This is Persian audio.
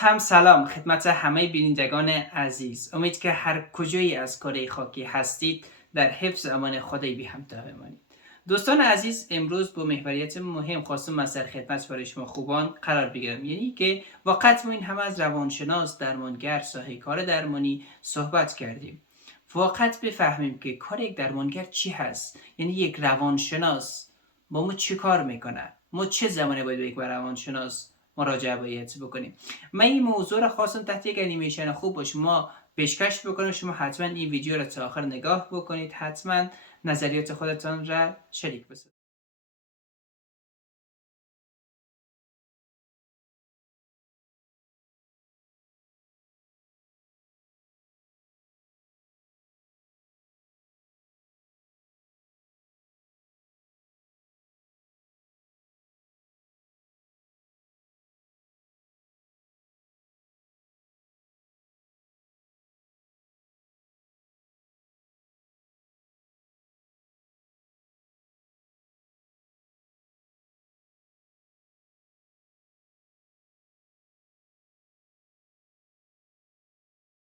هم سلام خدمت همه بینندگان عزیز. امید که هر کجایی از کره خاکی هستید در حفظ امان خدای بی همتا بمانید. دوستان عزیز، امروز با محوریت مهم خواستم از در خدمت برای شما خوبان قرار بگیرم، یعنی که وقت ما این همه از روانشناس، درمانگر، صاحب کار درمانی صحبت کردیم. وقت بفهمیم که کار یک درمانگر چی هست، یعنی یک روانشناس با ما چی کار میکنه، ما چه زمانی باید به یک روانشناس مراجعه باید بکنیم. من این موضوع را خواستم تحت یک انیمیشن خوب با شما پیشکش بکنم. شما حتما این ویدیو را تا آخر نگاه بکنید، حتما نظریات خودتان را شریک بسازید.